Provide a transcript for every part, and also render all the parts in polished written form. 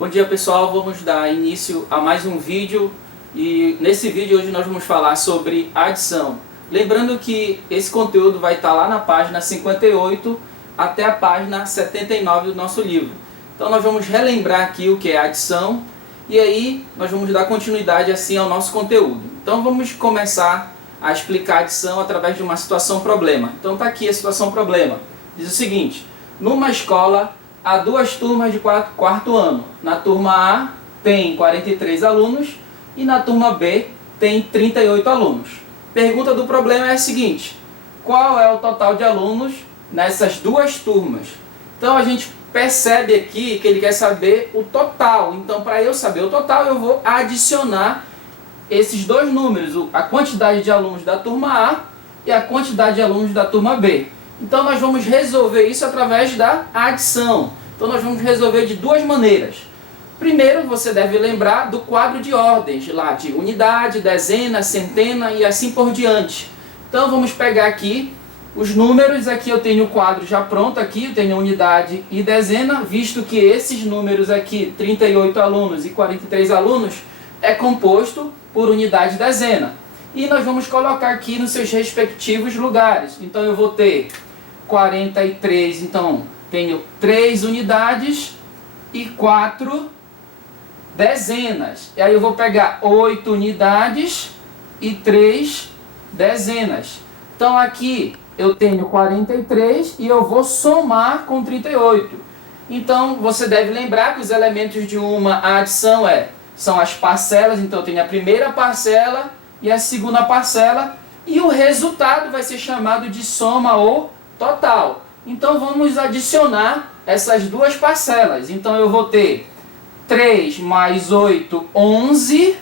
Bom dia pessoal, vamos dar início a mais um vídeo e nesse vídeo hoje nós vamos falar sobre adição. Lembrando que esse conteúdo vai estar lá na página 58 até a página 79 do nosso livro. Então nós vamos relembrar aqui o que é adição e aí nós vamos dar continuidade assim ao nosso conteúdo. Então vamos começar a explicar a adição através de uma situação problema. Então está aqui a situação problema. Diz o seguinte: numa escola há duas turmas de quarto ano. Na turma A tem 43 alunos e na turma B tem 38 alunos. Pergunta do problema é a seguinte: qual é o total de alunos nessas duas turmas? Então a gente percebe aqui que ele quer saber o total. Então, para eu saber o total, eu vou adicionar esses dois números, a quantidade de alunos da turma A e a quantidade de alunos da turma B. Então nós vamos resolver isso através da adição. Então nós vamos resolver de duas maneiras. Primeiro, você deve lembrar do quadro de ordens, lá de unidade, dezena, centena e assim por diante. Então vamos pegar aqui os números. Aqui eu tenho o quadro já pronto, aqui eu tenho unidade e dezena, visto que esses números aqui, 38 alunos e 43 alunos, é composto por unidade e dezena. E nós vamos colocar aqui nos seus respectivos lugares. Então eu vou ter 43, então tenho 3 unidades e 4 dezenas. E aí eu vou pegar 8 unidades e 3 dezenas. Então aqui eu tenho 43 e eu vou somar com 38. Então você deve lembrar que os elementos de uma adição são as parcelas. Então eu tenho a primeira parcela e a segunda parcela, e o resultado vai ser chamado de soma ou total. Então vamos adicionar essas duas parcelas. Então eu vou ter 3 mais 8, 11.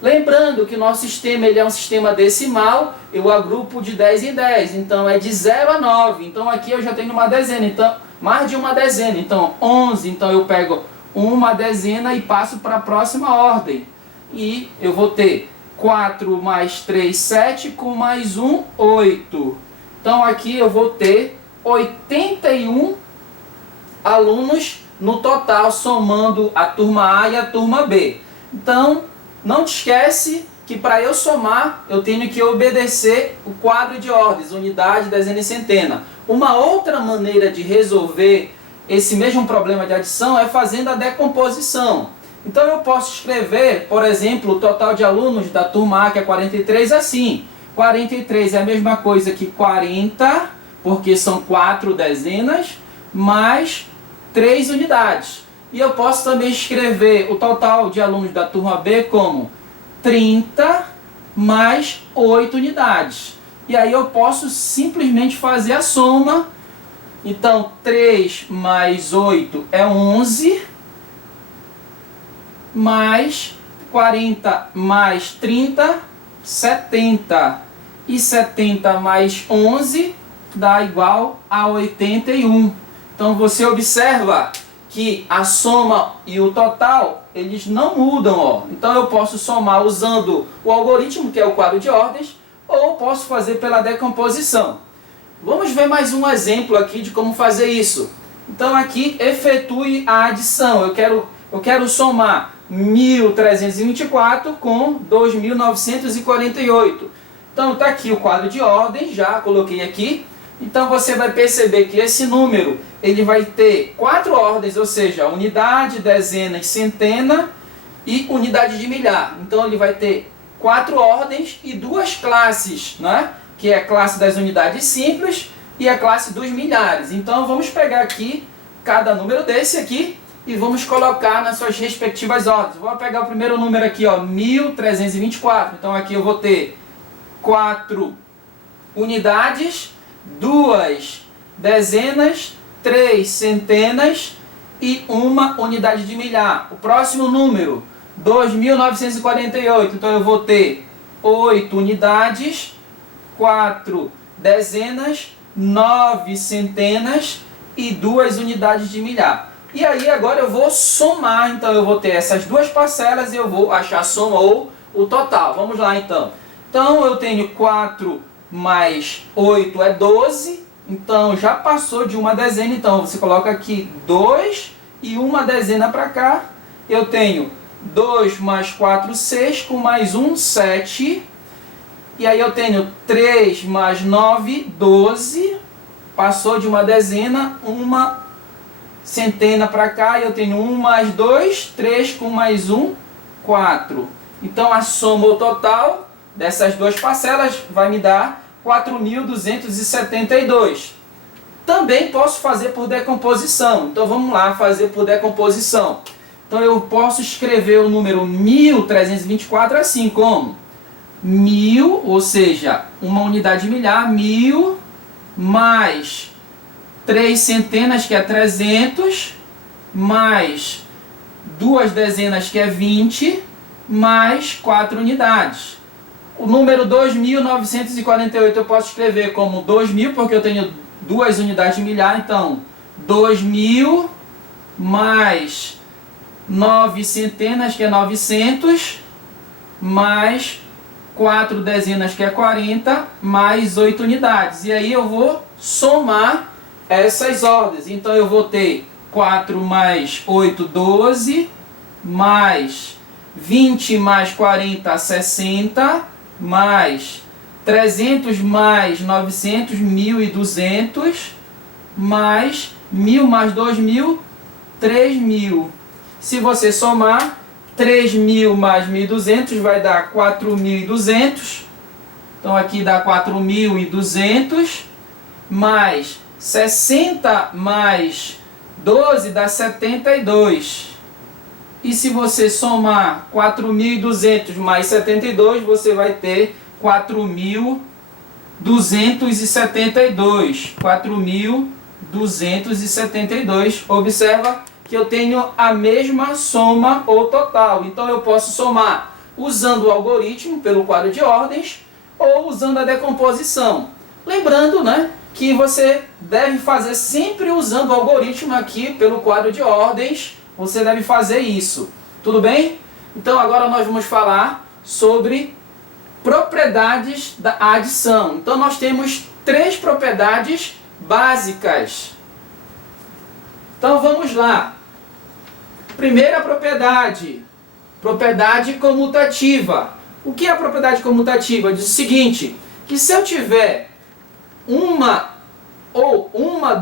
Lembrando que o nosso sistema ele é um sistema decimal, eu agrupo de 10 em 10, então é de 0 a 9. Então aqui eu já tenho uma dezena, então mais de uma dezena. Então 11, então eu pego uma dezena e passo para a próxima ordem. E eu vou ter 4 mais 3, 7, com mais 1, 8. Então aqui eu vou ter 81 alunos no total, somando a turma A e a turma B. Então, não te esquece que para eu somar, eu tenho que obedecer o quadro de ordens, unidade, dezena e centena. Uma outra maneira de resolver esse mesmo problema de adição é fazendo a decomposição. Então eu posso escrever, por exemplo, o total de alunos da turma A, que é 43, assim. 43 é a mesma coisa que 40, porque são 4 dezenas, mais 3 unidades. E eu posso também escrever o total de alunos da turma B como 30 mais 8 unidades. E aí eu posso simplesmente fazer a soma. Então 3 mais 8 é 11, mais 40 mais 30, 70. E 70 mais 11 dá igual a 81. Então você observa que a soma e o total, eles não mudam, ó. Então eu posso somar usando o algoritmo, que é o quadro de ordens, ou posso fazer pela decomposição. Vamos ver mais um exemplo aqui de como fazer isso. Então aqui, efetue a adição. Eu quero somar 1.324 com 2.948. Então está aqui o quadro de ordem, já coloquei aqui. Então você vai perceber que esse número ele vai ter 4 ordens, ou seja, unidade, dezena e centena e unidade de milhar. Então ele vai ter 4 ordens e 2 classes, né? Que é a classe das unidades simples e a classe dos milhares. Então vamos pegar aqui cada número desse aqui e vamos colocar nas suas respectivas ordens. Vou pegar o primeiro número aqui, ó, 1.324. Então aqui eu vou ter 4 unidades, 2 dezenas, 3 centenas e 1 unidade de milhar. O próximo número, 2.948. Então eu vou ter 8 unidades, 4 dezenas, 9 centenas e 2 unidades de milhar. E aí agora eu vou somar, então eu vou ter essas duas parcelas e eu vou achar a soma ou o total. Vamos lá então. Então eu tenho 4 mais 8 é 12, então já passou de uma dezena, então você coloca aqui 2 e uma dezena para cá, eu tenho 2 mais 4, 6, com mais 1, 7. E aí eu tenho 3 mais 9, 12. Passou de uma dezena, uma centena para cá, e eu tenho 1 mais 2, 3 com mais 1, 4. Então a soma ou total dessas duas parcelas vai me dar 4.272. Também posso fazer por decomposição. Então vamos lá fazer por decomposição. Então eu posso escrever o número 1.324 assim como 1.000, ou seja, uma unidade milhar, 1.000 mais 3 centenas, que é 300, mais 2 dezenas, que é 20, mais 4 unidades. O número 2.948 eu posso escrever como 2.000, porque eu tenho 2 unidades de milhar, então 2.000 mais 9 centenas, que é 900, mais 4 dezenas, que é 40, mais 8 unidades. E aí eu vou somar essas ordens. Então eu vou ter 4 mais 8, 12, mais 20 mais 40, 60, mais 300 mais 900, 1.200, mais 1.000 mais 2.000, 3.000. Se você somar, 3.000 mais 1.200 vai dar 4.200. Então aqui dá 4.200, mais 60 mais 12 dá 72. E se você somar 4.200 mais 72, você vai ter 4.272. 4.272. Observa que eu tenho a mesma soma ou total. Então eu posso somar usando o algoritmo pelo quadro de ordens ou usando a decomposição. Lembrando, né, que você deve fazer sempre usando o algoritmo aqui pelo quadro de ordens. Você deve fazer isso. Tudo bem? Então agora nós vamos falar sobre propriedades da adição. Então nós temos 3 propriedades básicas. Então vamos lá. Primeira propriedade, propriedade comutativa. O que é a propriedade comutativa? Diz o seguinte, que se eu tiver uma,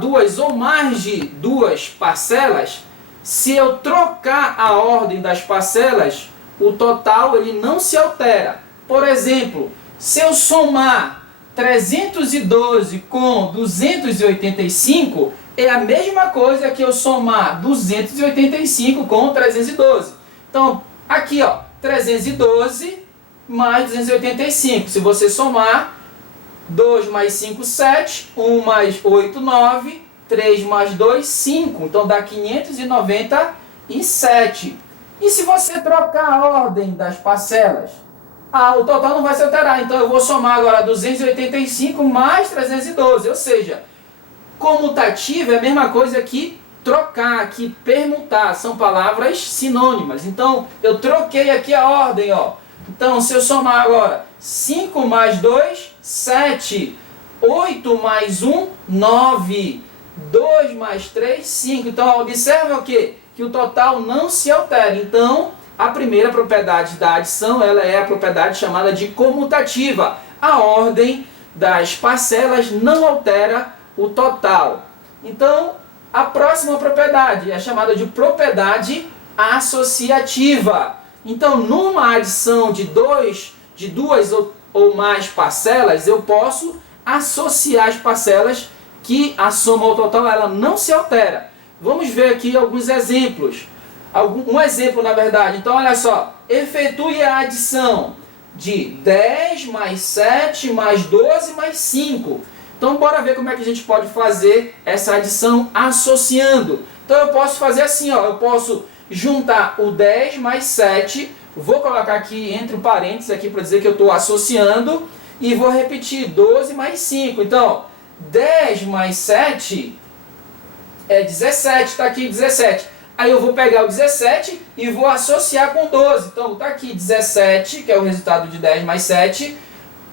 duas ou mais de duas parcelas, se eu trocar a ordem das parcelas, o total ele não se altera. Por exemplo, se eu somar 312 com 285, é a mesma coisa que eu somar 285 com 312. Então, aqui, ó, 312 mais 285. Se você somar, 2 mais 5, 7. 1 mais 8, 9. 3 mais 2, 5. Então, dá 597. E se você trocar a ordem das parcelas? O total não vai se alterar. Então, eu vou somar agora 285 mais 312. Ou seja, comutativo é a mesma coisa que trocar, que permutar. São palavras sinônimas. Então, eu troquei aqui a ordem, ó. Então, se eu somar agora 5 mais 2, 7. 8 mais 1, 9. 2 mais 3, 5. Então, observa o quê? Que o total não se altera. Então, a primeira propriedade da adição, ela é a propriedade chamada de comutativa. A ordem das parcelas não altera o total. Então, a próxima propriedade é chamada de propriedade associativa. Então, numa adição de duas ou mais parcelas, eu posso associar as parcelas que a soma ou total ela não se altera. Vamos ver aqui alguns exemplos. Um exemplo, na verdade. Então, olha só. Efetue a adição de 10 mais 7 mais 12 mais 5. Então, bora ver como é que a gente pode fazer essa adição associando. Então, eu posso fazer assim, ó. Eu posso juntar o 10 mais 7. Vou colocar aqui entre parênteses aqui para dizer que eu estou associando. E vou repetir 12 mais 5. Então, 10 mais 7 é 17. Está aqui 17. Aí eu vou pegar o 17 e vou associar com 12. Então, está aqui 17, que é o resultado de 10 mais 7,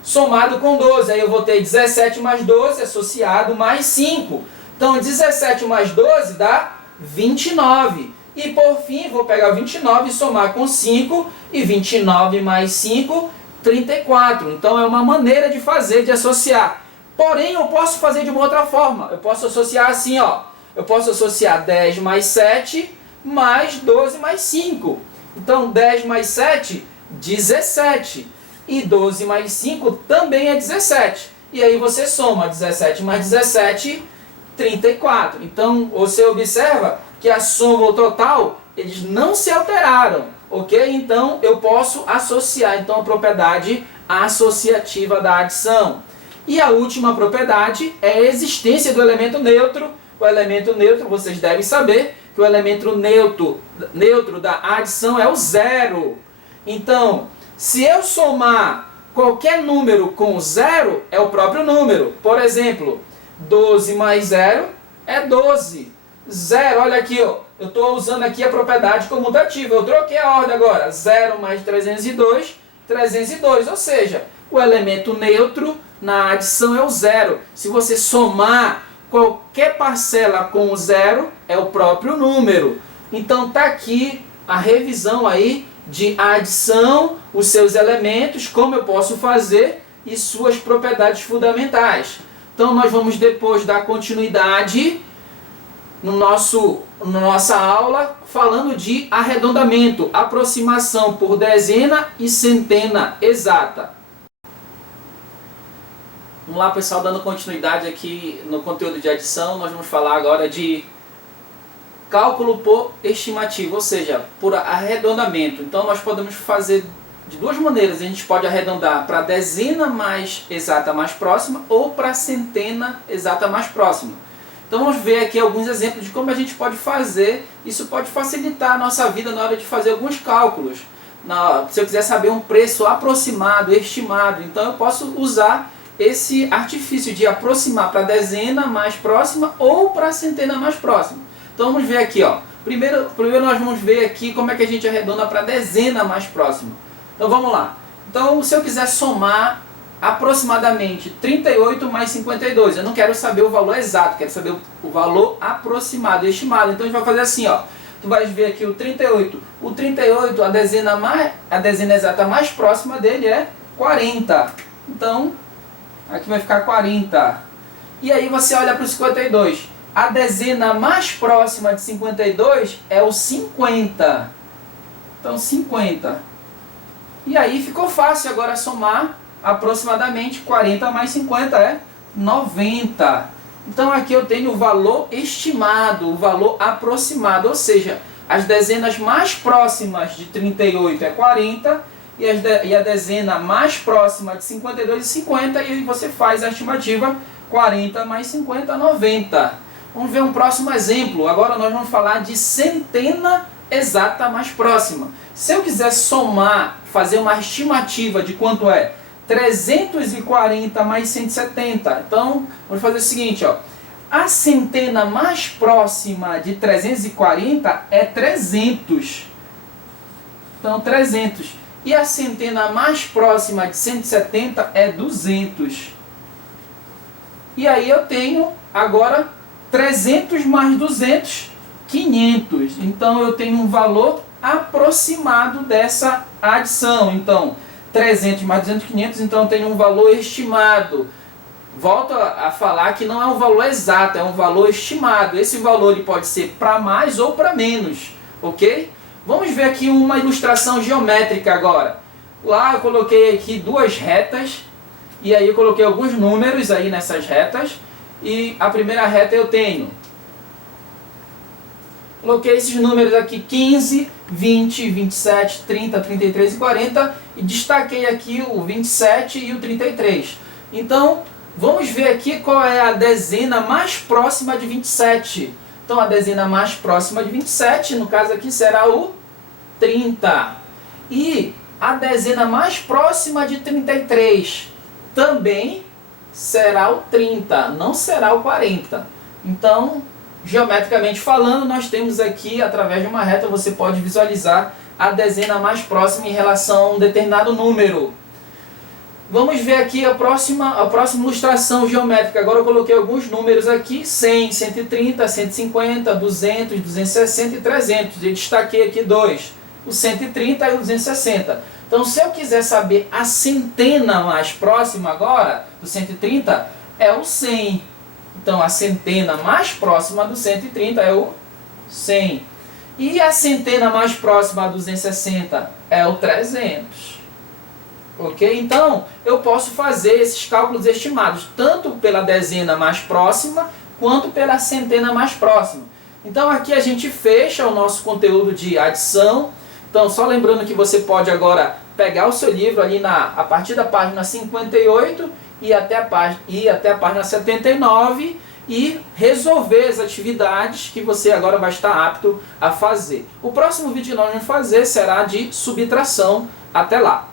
somado com 12. Aí eu vou ter 17 mais 12 associado mais 5. Então, 17 mais 12 dá 29. E por fim, vou pegar 29 e somar com 5, e 29 mais 5, 34. Então é uma maneira de fazer, de associar. Porém, eu posso fazer de uma outra forma. Eu posso associar assim, ó. Eu posso associar 10 mais 7 mais 12 mais 5. Então 10 mais 7, 17. E 12 mais 5 também é 17. E aí você soma 17 mais 17, 34. Então você observa que a soma ou total, eles não se alteraram, ok? Então eu posso associar então a propriedade associativa da adição. E a última propriedade é a existência do elemento neutro. O elemento neutro, vocês devem saber que o elemento neutro da adição é o zero. Então, se eu somar qualquer número com zero, é o próprio número. Por exemplo, 12 mais 0 é 12. 0, olha aqui, ó, eu estou usando aqui a propriedade comutativa. Eu troquei a ordem agora. 0 mais 302, 302. Ou seja, o elemento neutro na adição é o zero. Se você somar qualquer parcela com o zero, é o próprio número. Então tá aqui a revisão aí de adição, os seus elementos, como eu posso fazer e suas propriedades fundamentais. Então nós vamos depois dar continuidade na nossa aula falando de arredondamento, aproximação por dezena e centena exata. Vamos lá, pessoal, dando continuidade aqui no conteúdo de adição, nós vamos falar agora de cálculo por estimativa, ou seja, por arredondamento. Então nós podemos fazer de duas maneiras. A gente pode arredondar para a dezena mais exata mais próxima ou para a centena exata mais próxima. Então vamos ver aqui alguns exemplos de como a gente pode fazer. Isso pode facilitar a nossa vida na hora de fazer alguns cálculos. Se eu quiser saber um preço aproximado, estimado, então eu posso usar esse artifício de aproximar para a dezena mais próxima ou para a centena mais próxima. Então vamos ver aqui, ó. Primeiro nós vamos ver aqui como é que a gente arredonda para a dezena mais próxima. Então vamos lá. Então se eu quiser somar aproximadamente 38 mais 52, eu não quero saber o valor exato, quero saber o valor aproximado, estimado. Então a gente vai fazer assim, ó. Tu vais ver aqui o 38. O 38, a dezena exata mais próxima dele é 40. Então aqui vai ficar 40. E aí você olha para o 52. A dezena mais próxima de 52 é o 50. Então 50. E aí ficou fácil agora somar aproximadamente 40 mais 50 é 90. Então aqui eu tenho o valor estimado, o valor aproximado. Ou seja, as dezenas mais próximas de 38 é 40. E a dezena mais próxima de 52 é 50, e aí você faz a estimativa 40 mais 50, 90. Vamos ver um próximo exemplo. Agora nós vamos falar de centena exata mais próxima. Se eu quiser somar, fazer uma estimativa de quanto é 340 mais 170, então vamos fazer o seguinte, ó. A centena mais próxima de 340 é 300. Então 300. E a centena mais próxima de 170 é 200. E aí eu tenho agora 300 mais 200, 500. Então eu tenho um valor aproximado dessa adição. Então 300 mais 200, 500, então eu tenho um valor estimado. Volto a falar que não é um valor exato, é um valor estimado. Esse valor ele pode ser para mais ou para menos, ok? Vamos ver aqui uma ilustração geométrica agora. Lá eu coloquei aqui duas retas, e aí eu coloquei alguns números aí nessas retas, e a primeira reta eu tenho. Coloquei esses números aqui, 15, 20, 27, 30, 33 e 40, e destaquei aqui o 27 e o 33. Então, vamos ver aqui qual é a dezena mais próxima de 27. Então a dezena mais próxima de 27, no caso aqui, será o 30. E a dezena mais próxima de 33 também será o 30, não será o 40. Então, geometricamente falando, nós temos aqui, através de uma reta, você pode visualizar a dezena mais próxima em relação a um determinado número. Vamos ver aqui a próxima ilustração geométrica. Agora eu coloquei alguns números aqui, 100, 130, 150, 200, 260 e 300. Eu destaquei aqui dois, o 130 e o 260. Então, se eu quiser saber a centena mais próxima agora, do 130, é o 100. Então, a centena mais próxima do 130 é o 100. E a centena mais próxima do 260 é o 300. Ok? Então, eu posso fazer esses cálculos estimados, tanto pela dezena mais próxima, quanto pela centena mais próxima. Então, aqui a gente fecha o nosso conteúdo de adição. Então, só lembrando que você pode agora pegar o seu livro ali a partir da página 58 e até a página 79 e resolver as atividades que você agora vai estar apto a fazer. O próximo vídeo que nós vamos fazer será de subtração. Até lá!